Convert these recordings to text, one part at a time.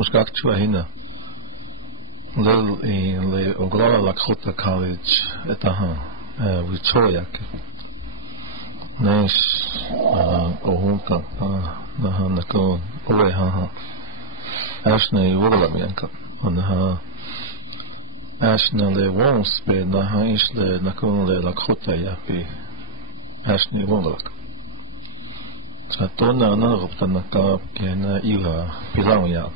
مشكاك شو هنا لل Oglala Lakota College etaha wichoyak nice ohunka naha nako owe ha ashna wogla mianka onha ashna le wons be naha isle nako le Lakota yapi ashna wogla satona na gopta naka kena ila pilawya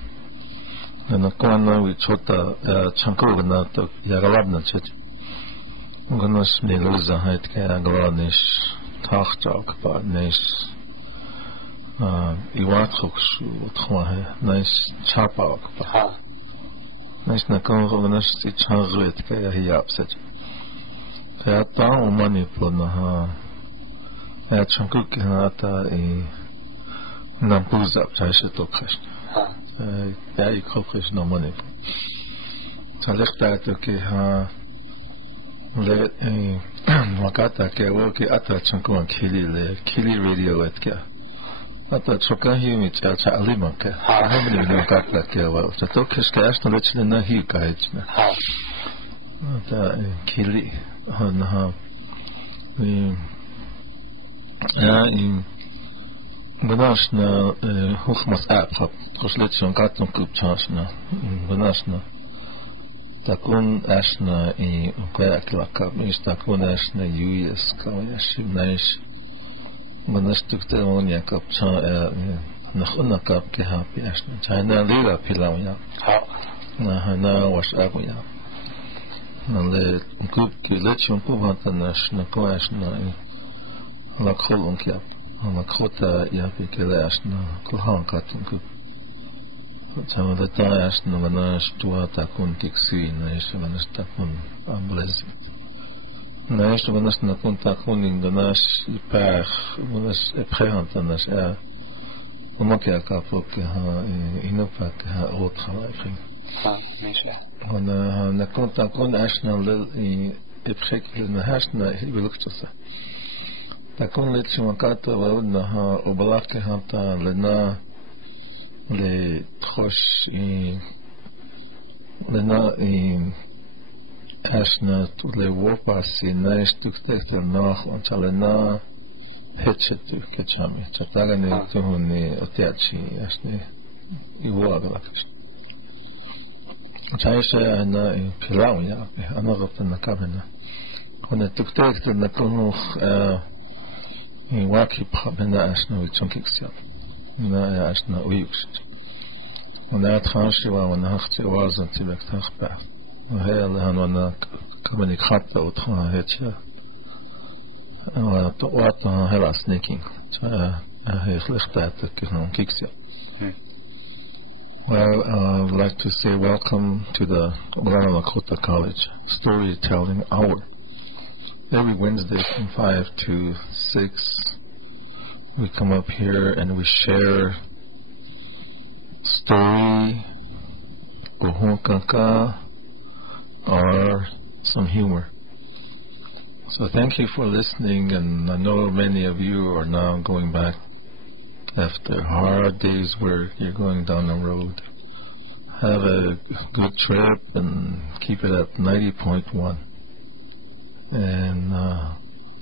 na kwana wichota chanko na to yagalabna chet gonos ne loza hat ka yagalanish tachtjak ba nes iwatkhs utkhwa nes chapak ba nes na kon gonos ti changret ka yap set ya ta umani pona ha ya chanko ka ta nampuza chaise to khash ja, ik hoop dat je nog maar niet. Het ligt uit dat je Lakota ke ook ata chankuan KILI radio het ke. Ata chokan hier met ja alima ke. Hebben we Lakota ke wel. Dat ook is kerst dat je na hier kijkt. Ata KILI. Ja in Banasna hochmas app hat Koslitschon Karton Club Chansna Banasna Takun Ashna in Kwaklaka mis Takun Ashna US Kawashim Naish Banastuk Teonia Kap Nachuna Kap Kehapi Ashna China Lila Pilawya Nahana was Abuya Nale Club Kilechon Puvatanash Nakoashna Lakholunkia Lakota yapi kelashna kulhan katunku. Sama deta ashna vanash tua takun tiksi naish vanash takun amblezi. Naish vanash nakun takun inganash ipach vanash eprehantanash ya. Umakia kapok ha inupak ha otha ifing. Misha. Wana nakun takun ashna lil eprek na hashna hilukchasa. Takun lechumakato waudnaha obalake hanta lena le trosh lena ashna tu le wopasi naish tuktekter nach und lena hetchetu kechami chatagane tuhuni otiachi ashne iwagalakish chaisha ana pilawya ana goptana kabena ona tuktekter nakunuch Waki Pabena Ashna with Chunkixia. Na Ashna Uyuxt. On that Hanshiwa when Hachte was on Tibek Tachba. Hell Hanwana Kamani Kata Utha Hetcha. What Hela sneaking. Well, I would like to say welcome to the Lakota College Storytelling Hour. Every Wednesday from 5 to 6, we come up here and we share story, gohonkanka, or some humor. So thank you for listening, and I know many of you are now going back after a hard day's work. You're going down the road. Have a good trip and keep it at 90.1. And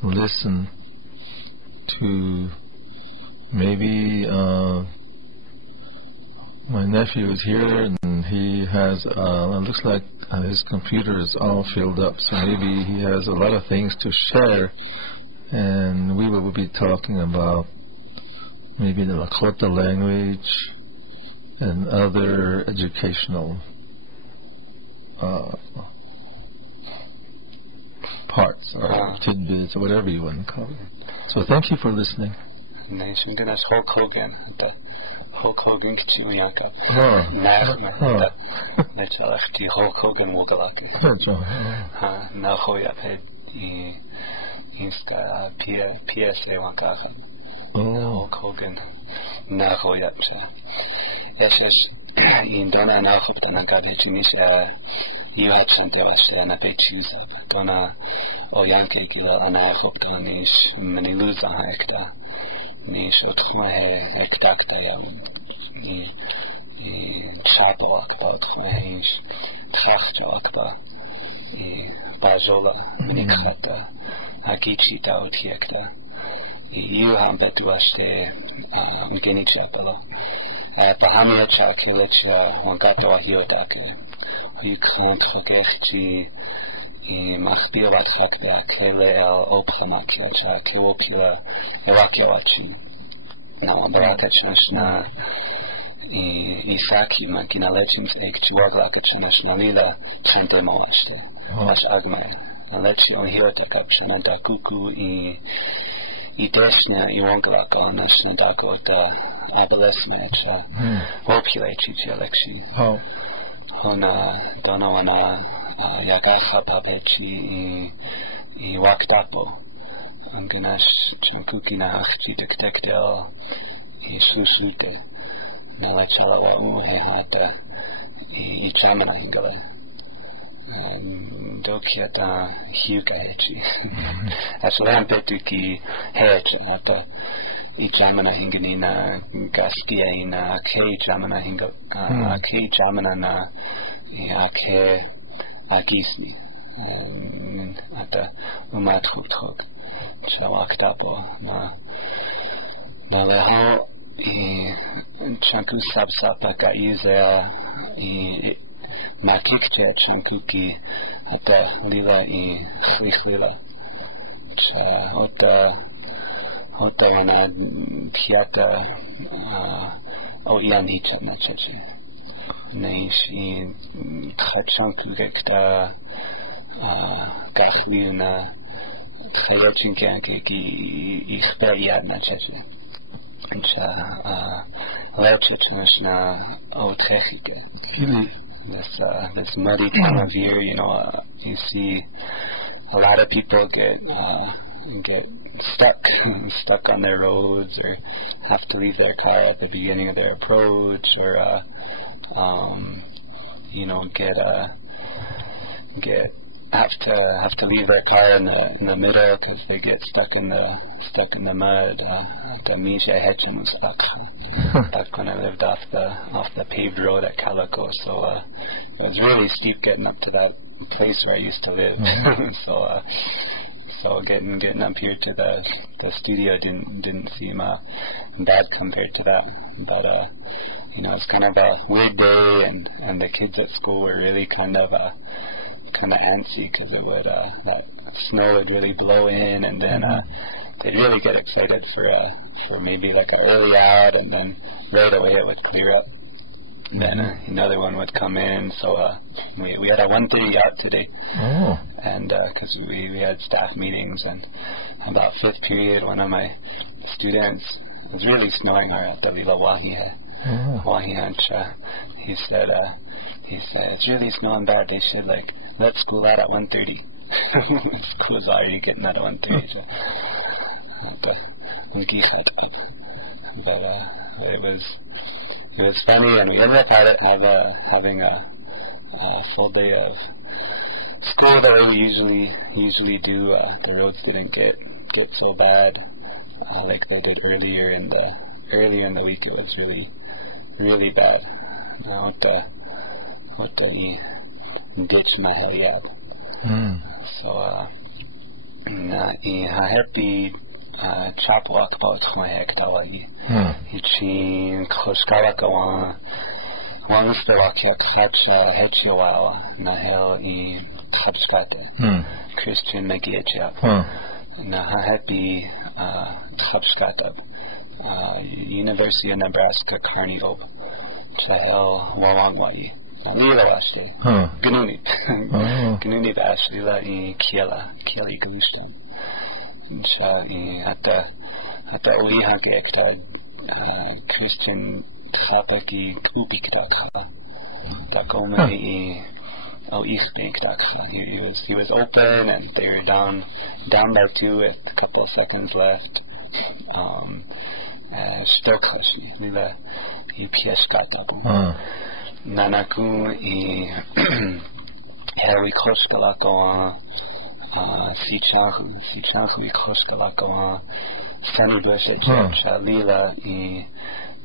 listen to maybe my nephew is here and he has it looks like his computer is all filled up, so maybe he has a lot of things to share, and we will be talking about maybe the Lakota language and other educational parts or tidbits or whatever you want to call it. So thank you for listening. Nice. And then that's Hulk Hogan. Hulk Hogan Chimayaka. Let's actually Hulk Hogan Mogalaki. Nahoya Ped Inska PS Lewankaka. Hulk Hogan Nahoya. Yes, in Donna Nahoptana Gadichinisha. You have something else and I pay choose. Gonna Yankee and I hope to Nish Maniluza Hecta Nish my hair exact chapel akba tkhmehish trachtjo akba bajola nikata akichi ta otiekta you ham betuaste ngeni chapelo pahamia cha kilecha wangato hiotake you can't forget must be about hakba kele opamakia cha kiwokila ewakiwachi na wambrata chashna Isaki makina legends ekchiwagla kachana lila chandemo ashte ash agmai lechi on hirota kapshana da kuku I dresnya I wongla ka nashna da kota abelesme cha populate chi election ona donawana yagaha papechi I waktapo anginash chinkukina achti tektektel I shusute Nala chalawa uhe hata I chamana hingala dokiata hiuka hechi Aslan petu ki hechi hata I chamana hingani na gaskia ina ke chamana hinga ke chamana na ake agisni hata umatrutrok chawaktapo na leho chanku sabsapa ka izea I matikche chankuki hata lila I lila cha hota wana piata o ianicha na chachi neish I chanku gekta gasliuna kherochinkanki ki isperiad na chachi Lechitnishna Otrechike. This muddy time of year, you see a lot of people get stuck on their roads or have to leave their car at the beginning of their approach or have to leave their car in the middle because they get stuck in the mud. The Misha Hedgen was stuck back when I lived off the paved road at Calico, so it was really steep getting up to that place where I used to live. So getting up here to the studio didn't seem bad compared to that, but it's kind of a weird day, and the kids at school were really kind of antsy because it would that snow would really blow in, and then they'd really get excited for maybe like an early out, and then right away it would clear up. Then another one would come in, so we had a 1:30 out today, and because we had staff meetings, and about fifth period, one of my students, it was really snowing out at the Wahihancha. He said it's really snowing bad. They should let school out at 1:30. School's already getting out at 1:30. So, but it was funny, and we ended up having a full day of school the way we usually do. The roads didn't get so bad like they did earlier in the week. It was really bad. Now what the ditch mahaliab. So happy chapel akba tkhmehektawahi ichin khoshkawakawa wanustawakya khacha hechiwawa nahel I khabskata Christian magiacha na happy khabskata University of Nebraska Carnival chahel wawangwayi Ashli Gununi Ashli la KILI Galushan Hata Uliha Gekta Christian Trapaki Kupikta Takoma He was open, and they were down by 2 at a couple of seconds left. Stoklashi Lila Pieskata Nanaku Harry Kostalako Sichan Kostalako Sunny Bush at Lila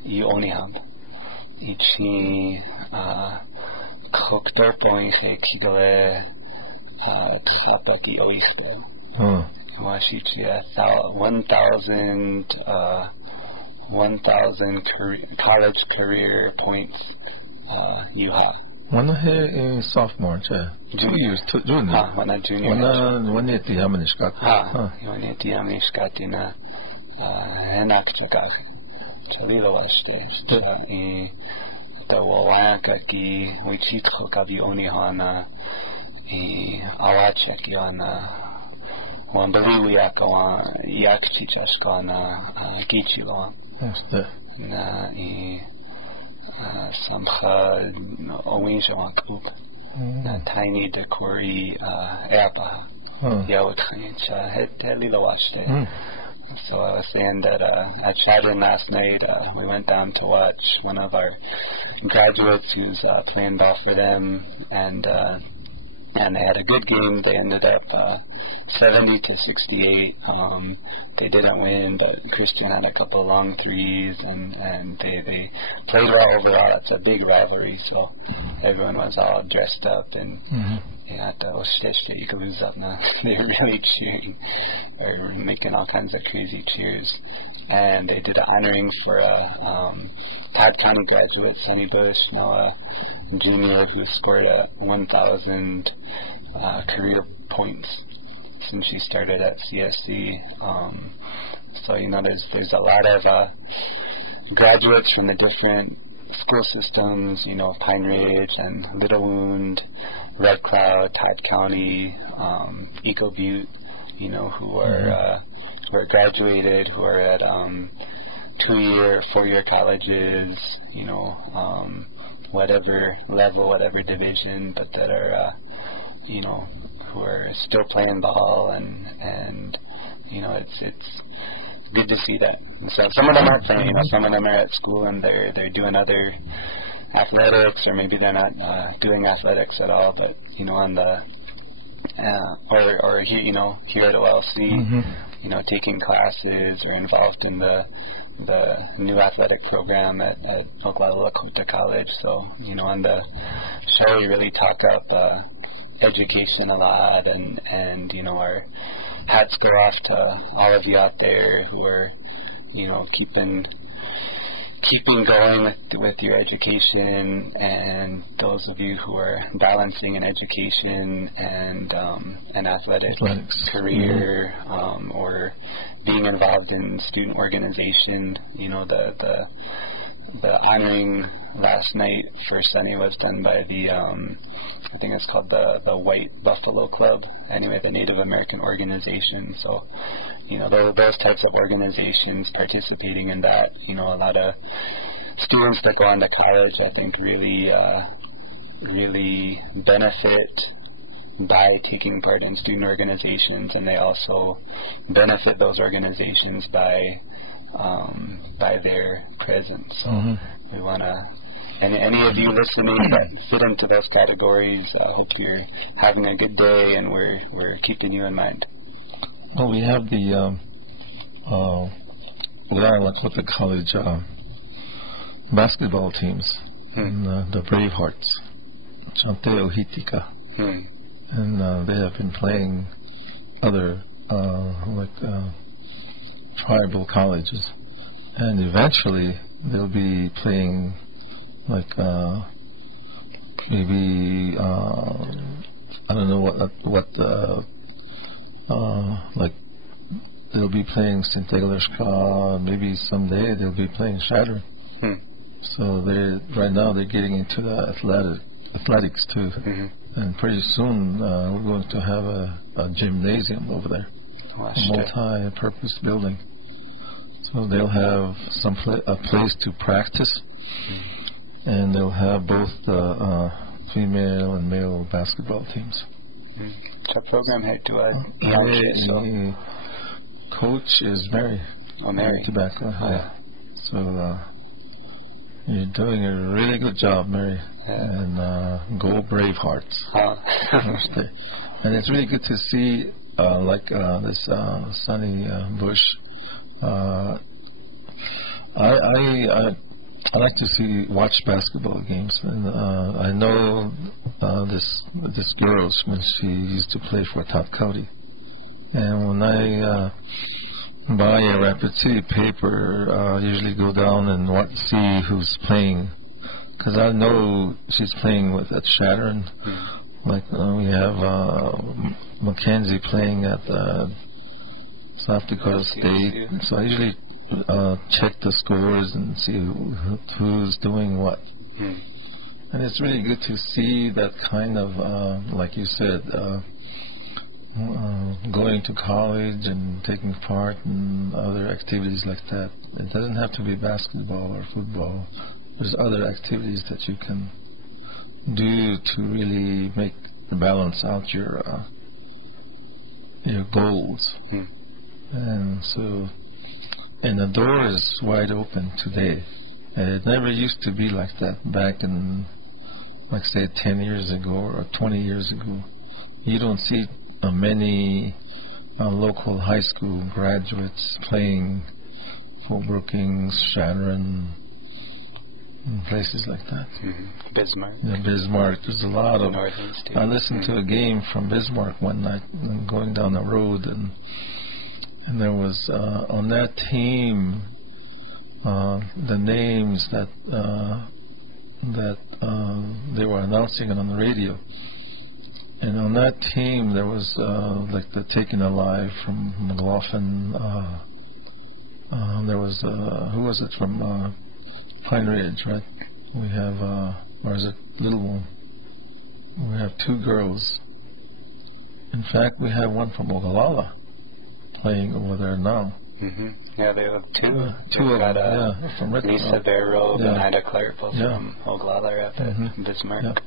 Oniham ichi koktor point hekidole Sapaki Oisne. Washichi 1,000 college career points Yuha. One here sophomore, 2 years, junior. One junior. One year Tiamanishkat. One year Tiamanishkat in Henakchakak. Chalila Washte. The Wawakaki, Wichithokavi Onihana, Awachaki on one Beliwiakawan, Yakchichashkana, Gichiwan. Na Samcha Owinshawan Coop, Tiny Decori Erpa, Yawatcha, Helila Washte. So I was saying that at Chadron last night, we went down to watch one of our graduates who's playing ball for them, and they had a good game. They ended up 70-68. They didn't win, but Christian had a couple long threes, and they played well overall. It's a big rivalry, so everyone was all dressed up, and they were really cheering or making all kinds of crazy cheers. And they did an honoring for a Todd County graduate, Sunny Bush, now a junior who scored 1,000 career points since she started at CSC. So there's a lot of graduates from the different school systems, Pine Ridge and Little Wound, Red Cloud, Todd County, Eco Butte, who are graduated, who are at 2-year, 4-year colleges, whatever level, whatever division, but that are who are still playing ball, and it's good to see that. So some of them aren't playing, some of them are at school and they're doing other athletics, or maybe they're not doing athletics at all, but on the or here here at OLC, taking classes or involved in the new athletic program at Lakota College. So on the show we really talk up education a lot, and our hats go off to all of you out there who are keeping going with your education, and those of you who are balancing an education and an athletics career, or being involved in student organization. The honoring last night for Sunny was done by the I think it's called the White Buffalo Club. Anyway, the Native American organization. So those types of organizations participating in that. A lot of students that go on to college, I think, really benefit by taking part in student organizations, and they also benefit those organizations by their presence. So we want to, any of you listening that fit into those categories, I hope you're having a good day, and we're keeping you in mind. Well, we have the Lakota College basketball teams, and the Bravehearts, Chanteo Hitika, and they have been playing other tribal colleges, and eventually they'll be playing maybe I don't know what they'll be playing St. Aguilar's, maybe someday they'll be playing Shattering. So right now they're getting into the athletics too, and pretty soon we're going to have a gymnasium over there, a multi-purpose building. So they'll have a place to practice, and they'll have both the female and male basketball teams. So program head to a coach is Mary. Oh, Mary. Tobacco. Yeah. So you're doing a really good job, Mary. And go Bravehearts. And it's really good to see this Sunny Bush. I like to watch basketball games, and I know this girl when she used to play for Top County, and when I buy a Rapid City paper, I usually go down and see who's playing, because I know she's playing at Shattern. Like we have Mackenzie playing at South Dakota State, so I usually check the scores and see who's doing what. And it's really good to see that kind of, like you said, going to college and taking part in other activities like that. It doesn't have to be basketball or football. There's other activities that you can do to really balance out your goals. And so, and the door is wide open today. And it never used to be like that back in, like say, 10 years ago or 20 years ago. You don't see many local high school graduates playing for Brookings, Shattern, and places like that. Bismarck. Yeah, Bismarck. There's a lot of. I listened to a game from Bismarck one night, going down the road, and there was on that team the names that they were announcing it on the radio. And on that team, there was like the Taken Alive from McLaughlin. There was who was it from Pine Ridge, right? We have, or is it Little One? We have two girls. In fact, we have one from Ogallala playing over there now. Yeah, they have two of them. From Lisa Barrow and Ida Clark, both from Ogallala Rapid, Bismarck. Yeah.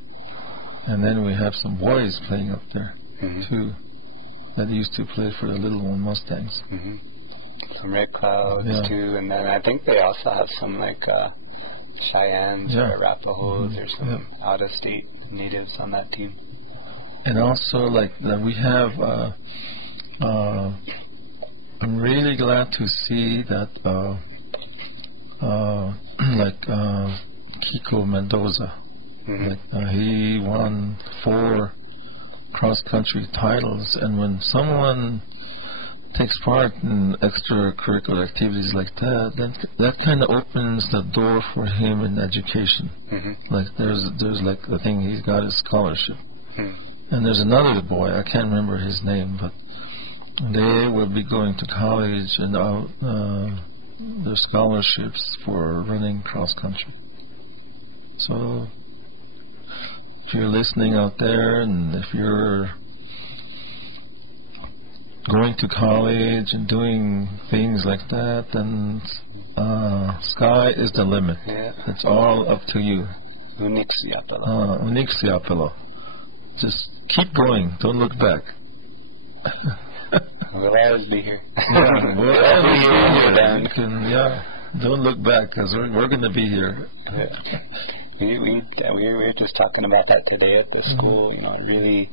And then we have some boys playing up there too, that used to play for the Little One Mustangs. Some Red Clouds too, and then I think they also have some like Cheyennes or Arapahoes or some out-of-state natives on that team. And also, like we have, I'm really glad to see that, like Kiko Mendoza, like, he won 4 cross-country titles, and when someone takes part in extracurricular activities like that, then that kind of opens the door for him in education. Like there's like the thing, he's got his scholarship. And there's another boy, I can't remember his name, but they will be going to college and their scholarships for running cross country. So if you're listening out there, and if you're going to college and doing things like that, then sky is the limit. It's all up to you. Unixiapelo. Just keep going. Don't look back. We'll always be here. We'll always be here. Don't look back, because we're going to be here. We were just talking about that today at the school. You know, really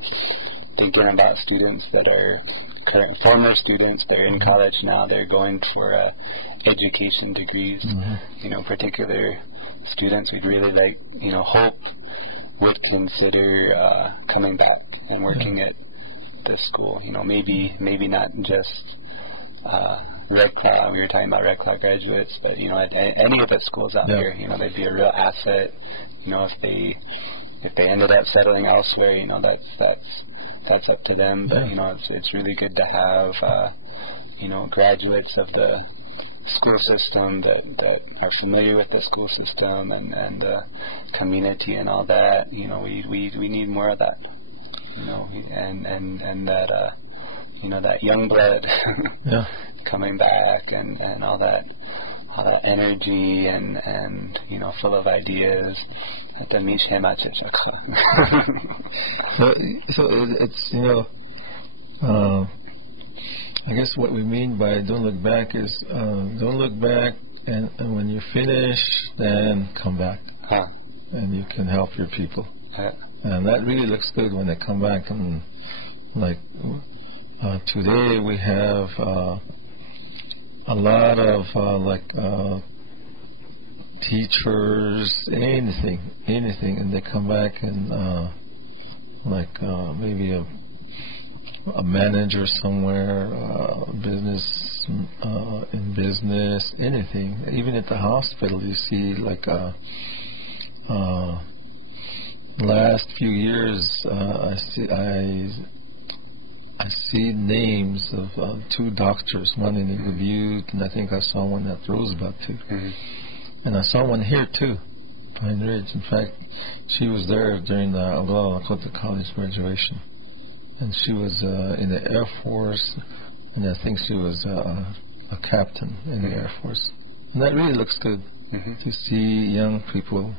thinking about students that are former students. They're in college now. They're going for education degrees. You know, particular students we'd really like, hope would consider coming back and working at the school. You know, maybe not just Red Cloud. We were talking about Red Cloud graduates, but at any of the schools out here, they'd be a real asset. If they ended up settling elsewhere, that's up to them. But it's really good to have graduates of the school system that are familiar with the school system and the community and all that. We need more of that. And that that young blood coming back and all that energy and full of ideas. So it's I guess what we mean by don't look back is don't look back, and when you finish, then come back, and you can help your people. And that really looks good when they come back. And like today we have a lot of teachers, anything, and they come back and maybe a manager somewhere, business in business, anything. Even at the hospital, you see last few years, I see names of 2 doctors, one in Eagle Butte, and I think I saw one at Rosebud too. Mm-hmm. And I saw one here too, Pine Ridge. In fact, she was there during the Lakota College graduation. And she was in the Air Force, and I think she was a captain in the Air Force. And that really looks good to see young people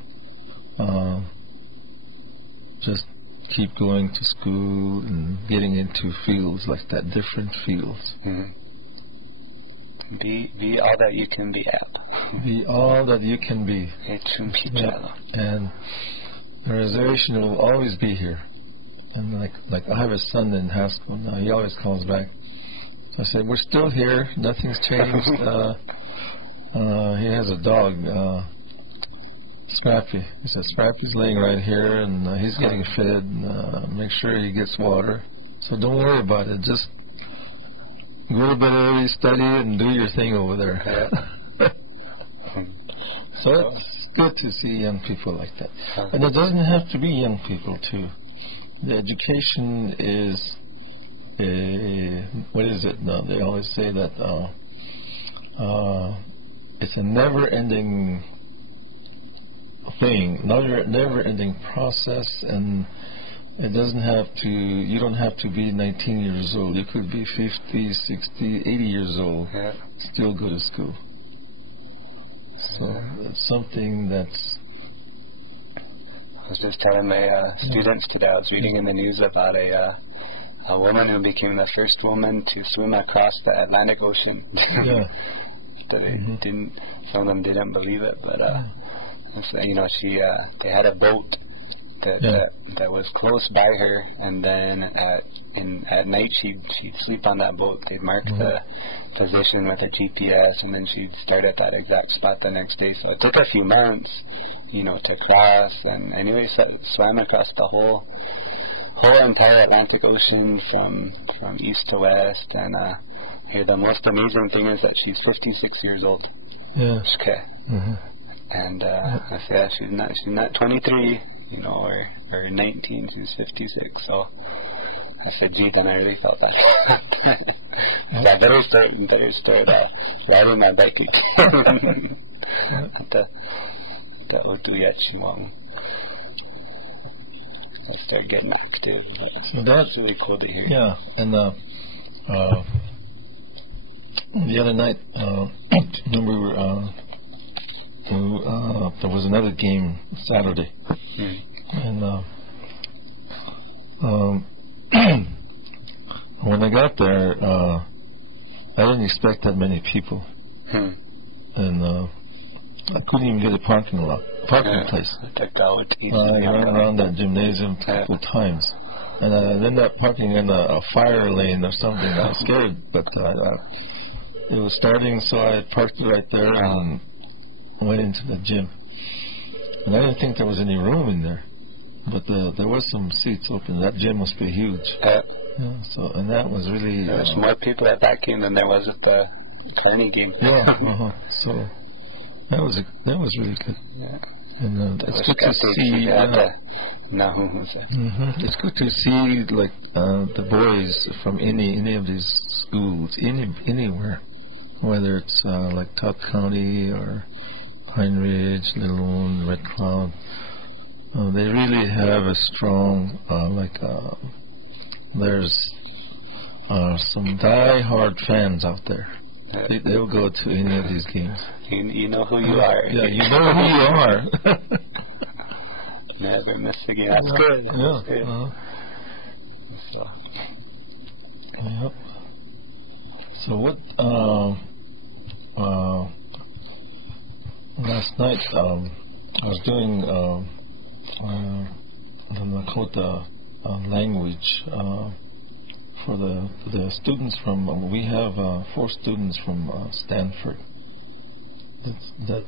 just keep going to school and getting into fields like that, different fields. Be all that you can be at. Be all that you can be. And the reservation will always be here. And like I have a son in high school now. He always calls back. So I said, we're still here. Nothing's changed. He has a dog, Scrappy. He said, Scrappy's laying right here, and he's getting fed. Make sure he gets water. So don't worry about it. Just go to bed early, study it, and do your thing over there. So it's good to see young people like that. And it doesn't have to be young people, too. The education is what is it now? They always say that it's a never-ending thing, never-ending process, and it doesn't have to. You don't have to be 19 years old. You could be 50, 60, 80 years old, still go to school. So it's something that's. I was just telling my students today, I was reading in the news about a woman who became the first woman to swim across the Atlantic Ocean. That some of them didn't believe it, but they had a boat that was close by her, and then at night she'd sleep on that boat. They'd mark the position with a GPS, and then she'd start at that exact spot the next day. So it took a few months, to cross, and anyway, swam across the whole entire Atlantic Ocean from east to west. And here the most amazing thing is that she's 56 years old. Yeah. Okay. And I said she's not 23, or 19. She's 56. So I said, geez, and I really felt that. So I better start riding my bike. That would do yet. She won't. Let's start getting active. So that's really cool to hear. Yeah, and the other night, remember there was another game Saturday, and when I got there, I didn't expect that many people, and I couldn't even get a parking place. I ran around that gymnasium a couple of times, and I ended up parking in a fire lane or something. I was scared, but it was starting, so I parked right there and went into the gym. And I didn't think there was any room in there, but there was some seats open. That gym must be huge. So, and that was really. There was more people at that game than there was at the Kearney game. So. That was really good. And it's good to see. It's good to see the boys from any of these schools, anywhere, whether it's like Top County or Pine Ridge, Little Moon, Red Cloud. They really have a strong there's some die-hard fans out there. They'll go to any of these games. You know who you are. Yeah, you know who you are. Never miss a game. That's good. That's good. So what? Last night I was doing the Lakota language. For the students from, we have 4 students from Stanford that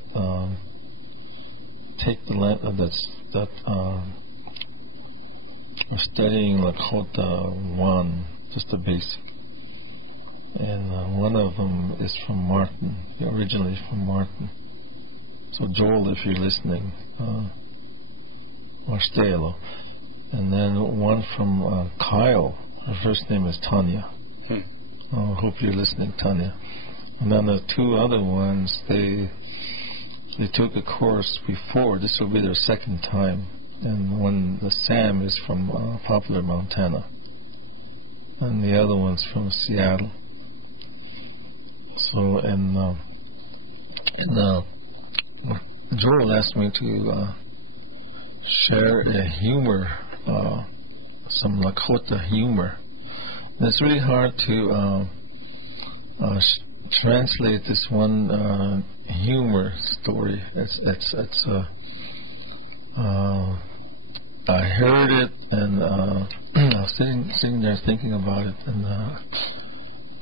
take the we're studying Lakota 1, just the basic. And one of them is from Martin, originally from Martin. So Joel, if you're listening, Marstelo. And then one from Kyle. Her first name is Tanya. I hope you're listening, Tanya. And then the two other ones, they took a course before. This will be their second time. And the Sam is from Poplar, Montana. And the other one's from Seattle. So, and Joel asked me to share a humor, some Lakota humor. And it's really hard to translate this one humor story. I heard it, and I was sitting there thinking about it, and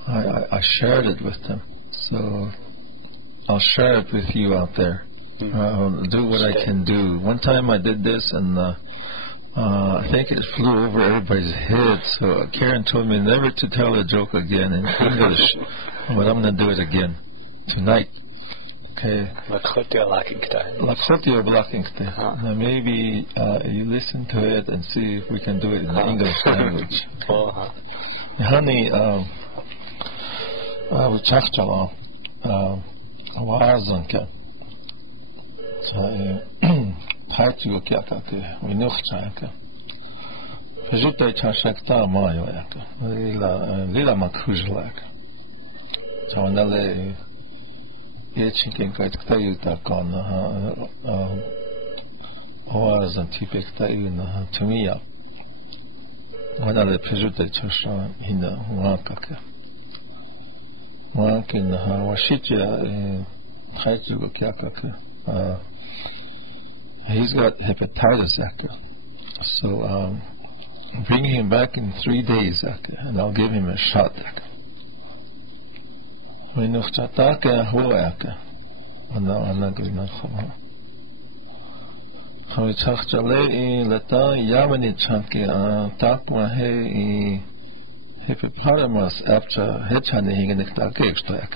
I shared it with them. So I'll share it with you out there. I'll do what I can do. One time I did this, and I think it flew over everybody's head. So Karen told me never to tell a joke again in English, but I'm going to do it again tonight. Okay. Now maybe you listen to it and see if we can do it in the English language. Honey, we chachchala, wazanka. Partu kyakate, we nuchchaka. Pajutta chashakta mayoyaka. Lila makujlak. Chawanale. Yechinken kaitkayuta kon oazan tipektayu tumia. Wanale pejute chasha hinda wakaka. Wakin washitya haitugo kyakaka. He's got hepatitis, so bring him back in 3 days, and I'll give him a shot. When you chatake hoaka, and I'm not going to come. How it's actually leta yamani chanki takma he hippopotamus after hitchhani in the takextak.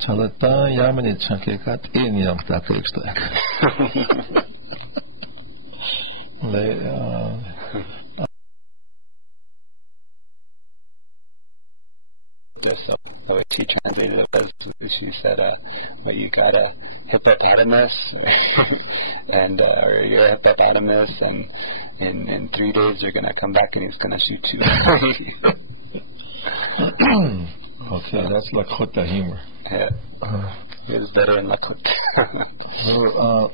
Chaleta yamani chanki kat in yam takextak. Just the way she translated it was, she said, "But you got a hippopotamus, and or you're a hippopotamus, and in 3 days you're gonna come back and he's gonna shoot you." Okay, that's Lakota humor. Yeah, it was better in Lakota. Well,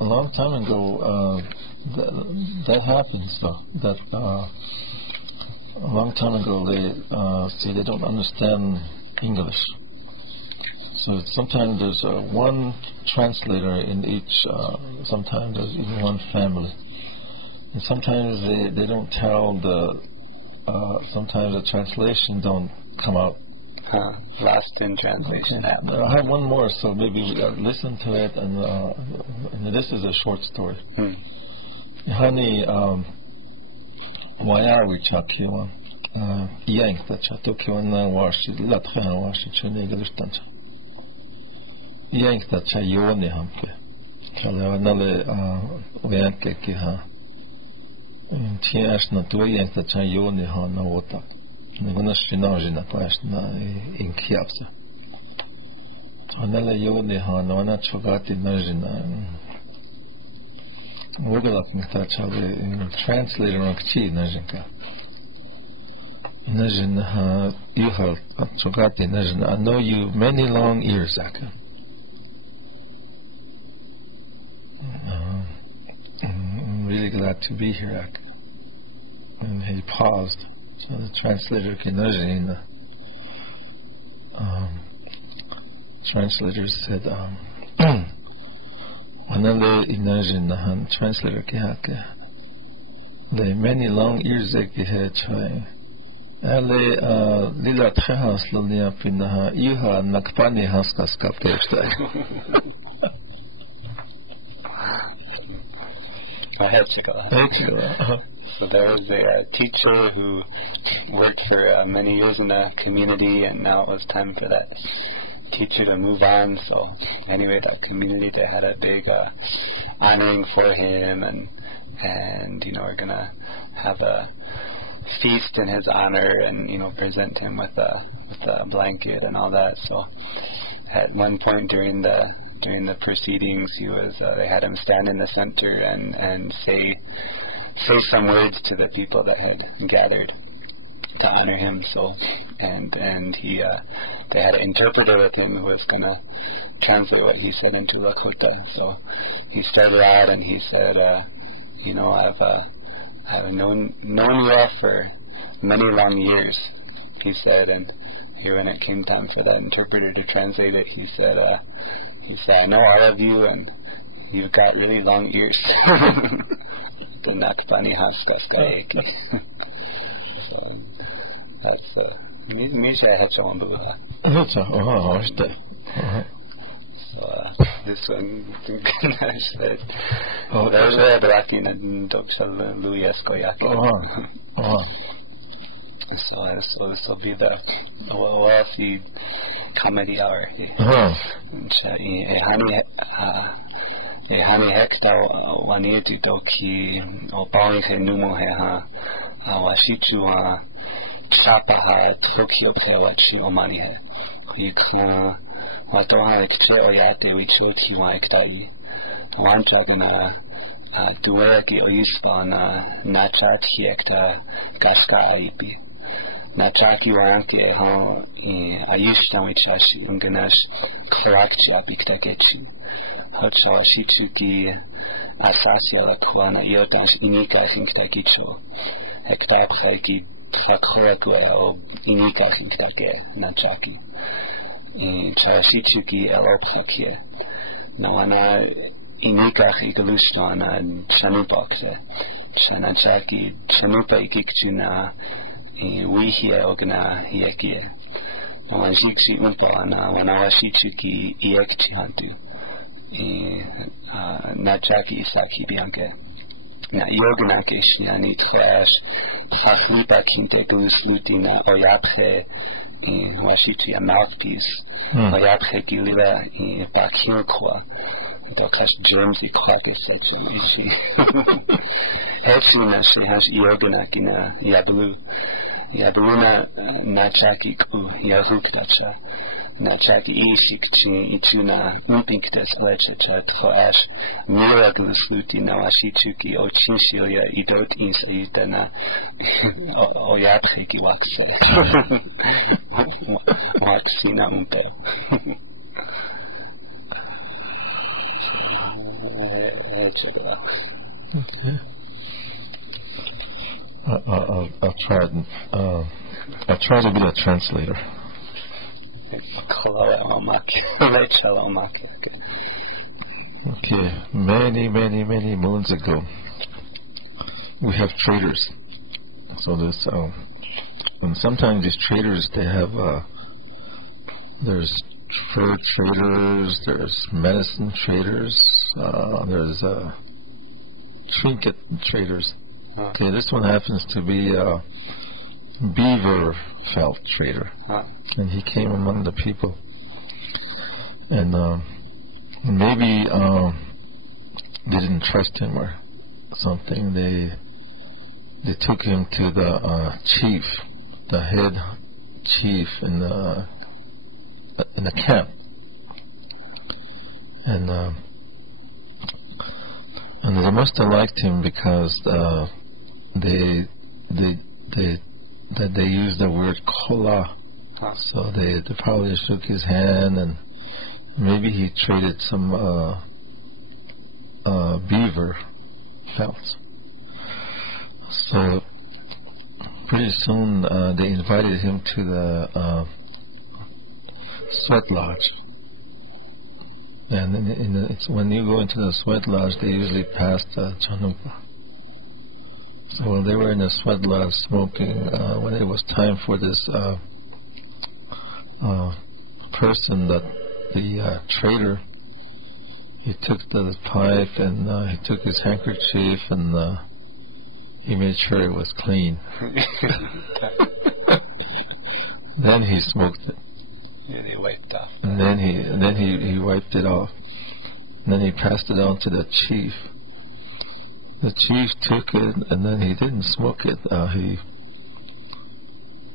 a long time ago, that happens though. That. A long time ago, they don't understand English. So sometimes there's one translator in each. Sometimes there's even one family, and sometimes they don't tell the. Sometimes the translation don't come out. Lost in translation. Okay. I have one more, so maybe we listen to it, and this is a short story. Honey. Why are we Chakiwan? Yank that Chatokiwan washi, Lathan washi, Chunigalustancha. Yank that Chayoni Hamke. Chalavanale Yankekiha. Tiashna to yank that Chayoni Hana Wota. Nagunashinajina Pashna in Kiapsa. Anala Yoni Hana, Chogati Najina. Translator of Chi Najinka. Najin, you have Chogati Najin. I know you many long years, Aka. I'm really glad to be here, Aka. And he paused, so the translator can Najin. Translator said, Another imagine translator kihake. The many long years that he had trying. Ale lila trehas lunia pinaha iha nakpani haskas kaptesta. So there was a teacher who worked for many years in the community, and now it was time for that teacher to move on. So anyway, that community, they had a big honoring for him, and we're gonna have a feast in his honor, and present him with a blanket and all that. So at one point during the proceedings, they had him stand in the center and say some words to the people that had gathered to honor him. So and they had an interpreter with him who was gonna translate what he said into Lakota. So he started out and he said, I've known you all for many long years, he said, and here when it came time for the interpreter to translate it, he said, I know all of you, and you've got really long ears. So that's this one said, there's a Latin and So this will be the OLC comedy hour. Hani hekta wanietu toki o paui he numo he ha washichu wa shapa ha toki opse wa chi o mani he watoha ekche o yate o ichi ki wa ektai wancha gana duerki o yuspa na chaki ekta kaska aipi na chaki wa anki e ha ayushta o ichashi unganash krakcha piktakechi Hocho Shichuki Asasio la Kuana Yotash Inika Sinktakicho Hectapsaki Fakhorakua o Inika Sinktake Nachaki Chashichuki Elopsakie Noana Inika Hikalushana Shanupakse Shanachaki Shanupa Ikikchuna Wihia Ogana Hiekie Noajichi Umpana Wanawashichuki Iekchi Hantu Nachaki Isaki Bianca Na Yoganaki Shiani Trash Faklipa Kinte Guslutina Oyapse Washichi a mouthpiece Oyapse Gilila Bakirqua Dokash Germsy Klaki section Ishi Hetsuna Shihash Yoganakina Yablu Yabluna Nachaki Ku Yahuktacha Nachaki Ishikchi Ichuna Upinktes Lechecha Tlash Miraglus Luti Nawashichuki O Chinshilia Idot Insaitana Oyapiki Watse Watsina Umpe. Okay. I'll try to be a translator. Okay, many moons ago, we have traders. So this, and sometimes these traders, they have, there's fur traders, there's medicine traders, there's trinket traders. Okay, this one happens to be a beaver felt trader, and he came among the people, and maybe they didn't trust him or something. They took him to the chief, the head chief in the camp, and they must have liked him because they used the word kola, so they probably shook his hand, and maybe he traded some beaver felts. So pretty soon they invited him to the sweat lodge, and when you go into the sweat lodge, they usually pass the chanupa. So while they were in the sweat lodge smoking, when it was time for this person, that the trader, he took the pipe and he took his handkerchief and he made sure it was clean. Then he smoked it. And he wiped off. And then he wiped it off. And then he passed it on to the chief. The chief took it, and then he didn't smoke it. He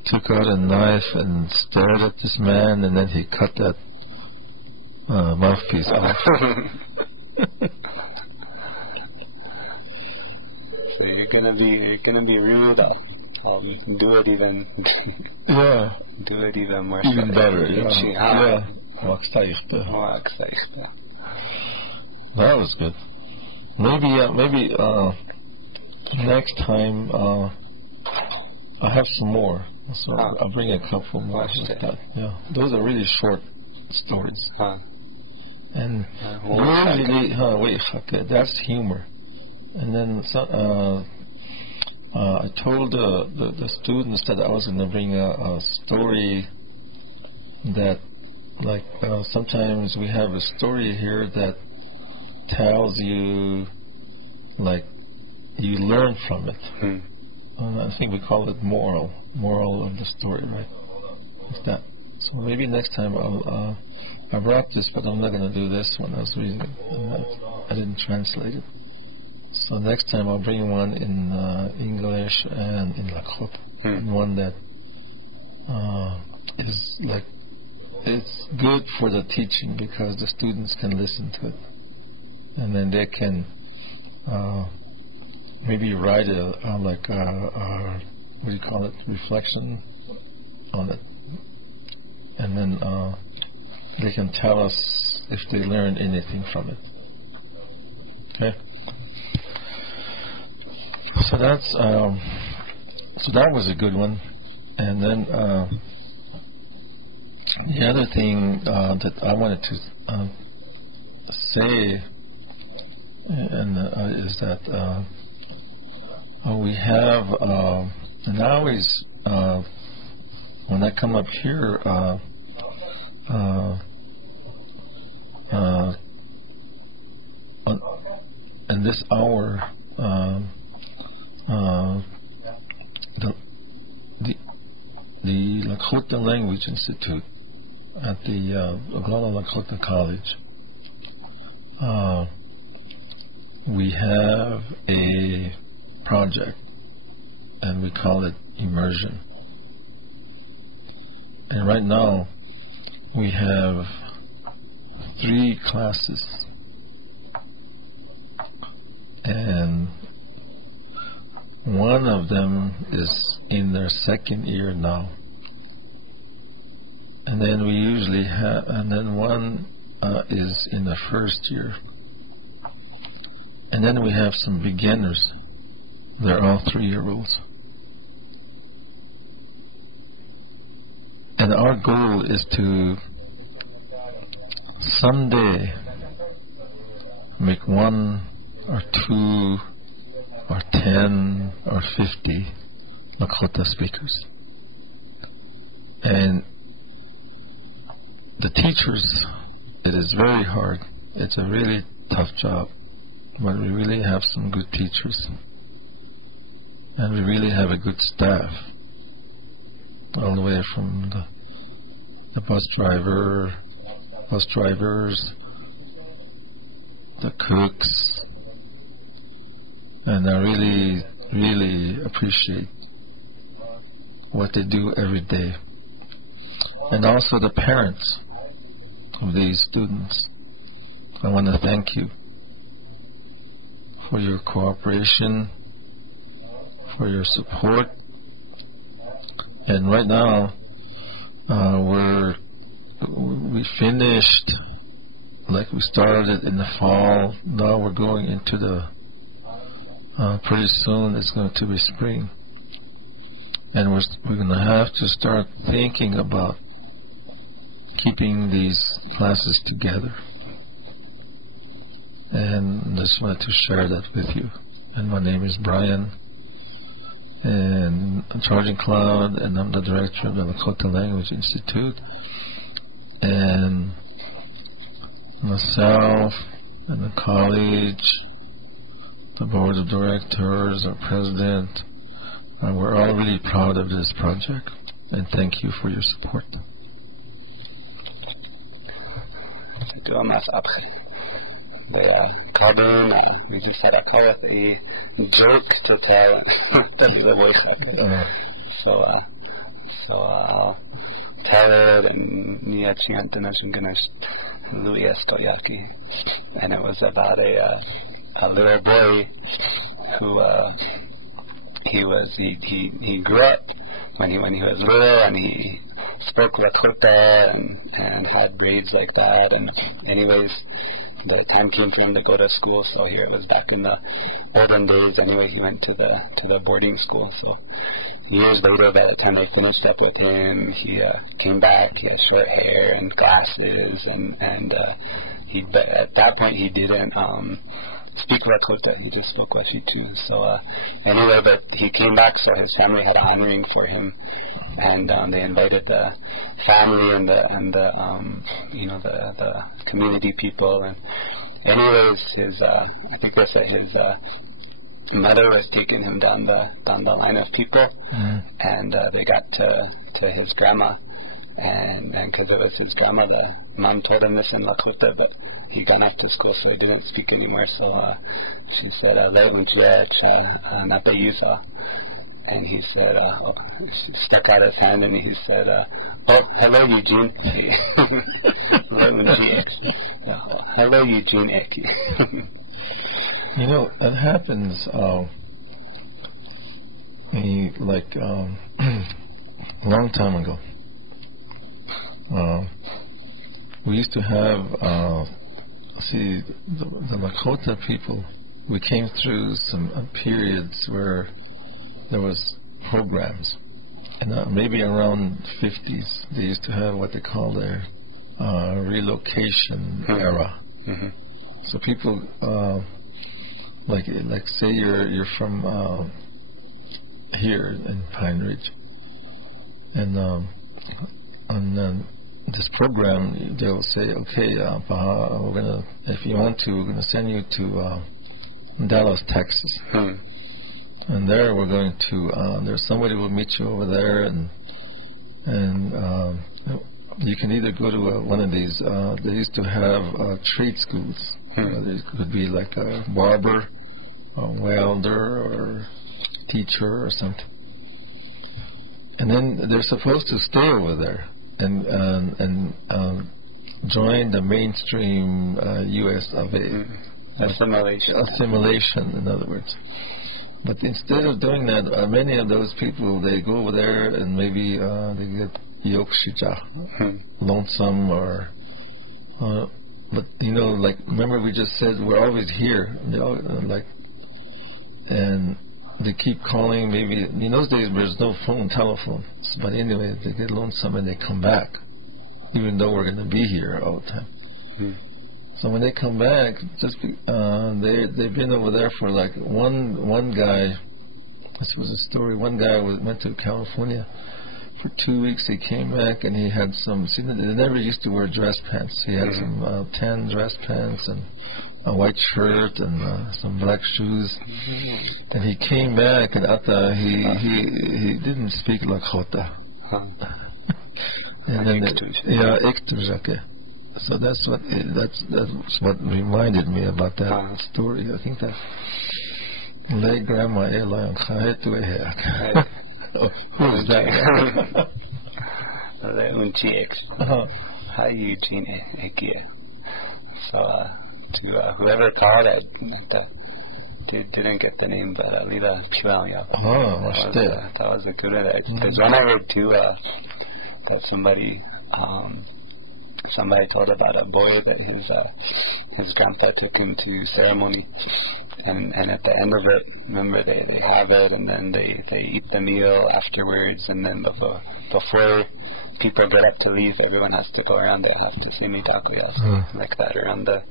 took out a knife and stared at this man, and then he cut that mouthpiece off. So you're gonna be rude. I'll do it even. Yeah. Do it even more. Even better. Yeah. That was good. Maybe next time I have some more. So I'll bring a couple more. Yeah, those are really short stories. And really, that's humor. And then I told the students that I was going to bring a story that, like, sometimes we have a story here that tells you, like, you learn from it. And I think we call it moral of the story, right? Like that. So maybe next time I'll wrap this, but I'm not going to do this one. I was reading it. I didn't translate it. So next time I'll bring one in English and in Lakota. And one that is like, it's good for the teaching because the students can listen to it. And then they can maybe write what do you call it, reflection on it. And then they can tell us if they learned anything from it. Okay? So that's so that was a good one. And then the other thing that I wanted to say is that we have and I always when I come up here in this hour the Lakota Language Institute at the Oglala Lakota College, we have a project and we call it immersion. And right now we have 3 classes, and one of them is in their 2nd year now, and then we usually have, and then one is in the 1st year, and then we have some beginners. They're all 3-year-olds. And our goal is to someday make 1 or 2 or 10 or 50 Lakota speakers. And the teachers, it is very hard. It's a really tough job. But we really have some good teachers. And we really have a good staff. All the way from the bus drivers, the cooks, and I really, really appreciate what they do every day. And also the parents of these students. I want to thank you for your cooperation, for your support. And right now, we finished, like we started in the fall. Now we're going into the, pretty soon it's going to be spring. And we're going to have to start thinking about keeping these classes together. And I just wanted to share that with you. And my name is Brian. And I'm Charging Cloud, and I'm the director of the Lakota Language Institute. And myself and the college, the board of directors, our president. We're all really proud of this project, and thank you for your support. Carbon, we just had a call it a joke to tell the voice. So I'll tell it, and and it was about a little boy who he grew up when he was little, and he spoke Lakota and had grades like that, and anyways, the time came for him to go to school. So here it was back in the olden days. Anyway, he went to the boarding school. So years later, by the time I finished up with him, he came back. He had short hair and glasses, and but at that point he didn't speak Lakota. He just spoke Washitu. So anyway, but he came back, so his family had an honoring for him, and they invited the family and the community people. And anyways, his I think they said his mother was taking him down the line of people, and they got to his grandma, and because it was his grandma, the mom told him this in Lakota, but he got back to school, so he didn't speak anymore. So she said, and he said, she stuck out his hand, and he said, oh, hello, Eugene. Hello, Eugene. You know, it happens a long time ago. We used to have, the Lakota people, we came through some periods where there was programs, and maybe around 50s they used to have what they call their relocation era. So people like say you're from here in Pine Ridge, and on this program they'll say, okay, we're gonna, if you want to, we're gonna send you to Dallas, Texas. And there we're going to, there's somebody will meet you over there, and you can either go to one of these, they used to have trade schools. It could be like a barber, a welder, or teacher or something. And then they're supposed to stay over there and join the mainstream U.S. of A. Assimilation, in other words. But instead of doing that, many of those people, they go over there and maybe they get yokshija, lonesome, or but you know, like, remember we just said we're always here, you know, and they keep calling. Maybe in those days there's no telephone, but anyway, they get lonesome and they come back, even though we're going to be here all the time. So when they come back, just they've been over there for like one guy. This was a story. One guy went to California for 2 weeks. He came back and he had some. See, they never used to wear dress pants. He had some tan dress pants and a white shirt and some black shoes. And he came back, and he didn't speak Lakota. And then so that's what reminded me about that story. I think that lay grandma Eli who is that? Hi, Eugene. So to whoever called, I didn't get the name, but Lila Pilalia. That was a good one. Because when I heard too that somebody told about a boy that his grandpa took him to ceremony, and at the end of it, remember they have it, and then they eat the meal afterwards, and then before people get up to leave, everyone has to go around. They have to say Mitakuya, like that, around the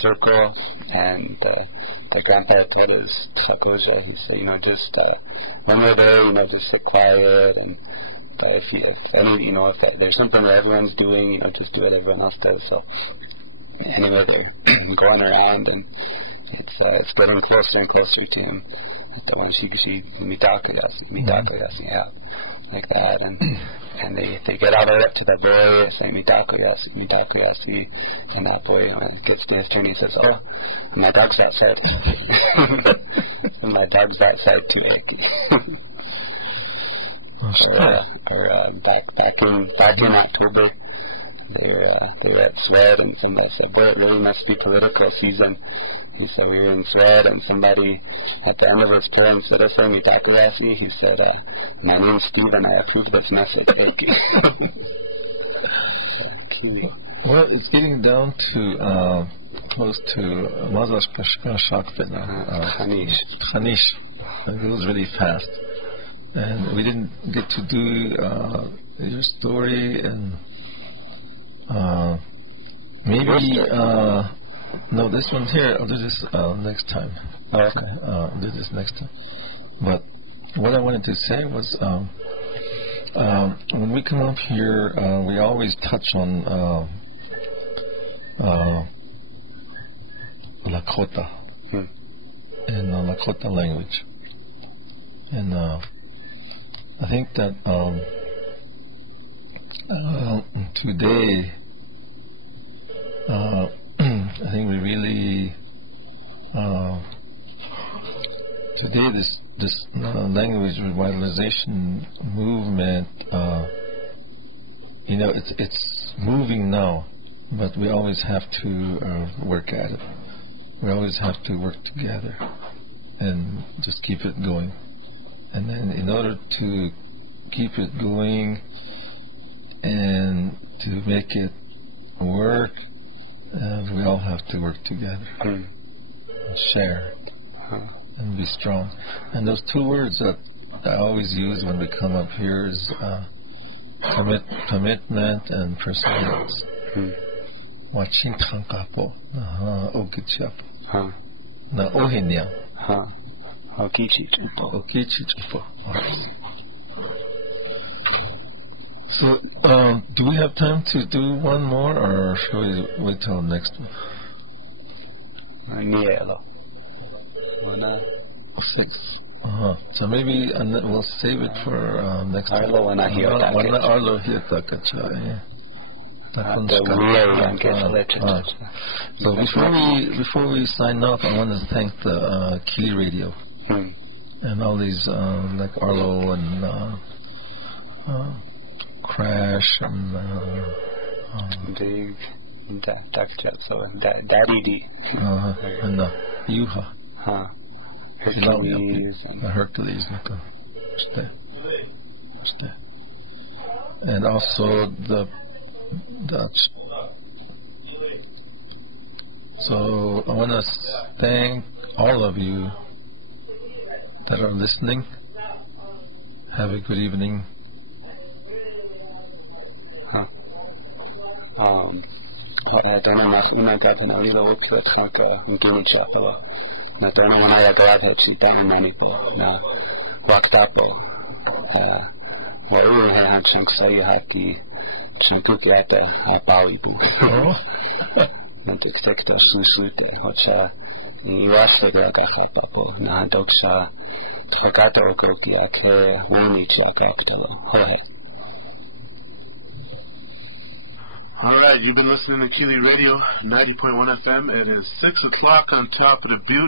circle. And the grandpa told his sakoja, he said, just when we're there, just sit quiet, and if there's something that everyone's doing, just do what everyone else does. So anyway, they're going around, and it's getting closer and closer to him. The one she mitakuyasi, yeah, like that, and they get all the way up to the boy, say mitakuyasi, and that boy gets to his turn, he says, oh, my dog's that side. My dog's that side too, back in October, they were at Swed, and somebody said, boy, it really must be political season. He said, we were in Swed, and somebody at the end of his prayer, instead of saying mitakuyasi, he said, my name's Steve, and I approve this message. Thank you. KILI. Well, it's getting down to close to Mazas Shakvena, Khanish. It was really fast. And we didn't get to do your story, and maybe no, this one here, I'll do this next time. Okay. I'll do this next time. But what I wanted to say was, when we come up here, we always touch on Lakota in Lakota language. And I think that today, I think we really today this language revitalization movement, it's moving now, but we always have to work at it. We always have to work together and just keep it going. And then in order to keep it going and to make it work, we all have to work together and share and be strong. And those two words that I always use when we come up here is commitment and perseverance. Wachintankapo, okichapo, na ohinya, okichichupo. So, do we have time to do one more, or shall we wait till next one? So maybe we'll save it for next time. So before we sign off, I want to thank the KILI Radio and all these like Arlo and Crash and Dave, Daddy D, and Yuha, Hercules, and also the Dutch. So I want to thank all of you that are listening. Have a good evening. Alright, you've been listening to KILI Radio, 90.1 FM. It is 6 o'clock on top of the butte.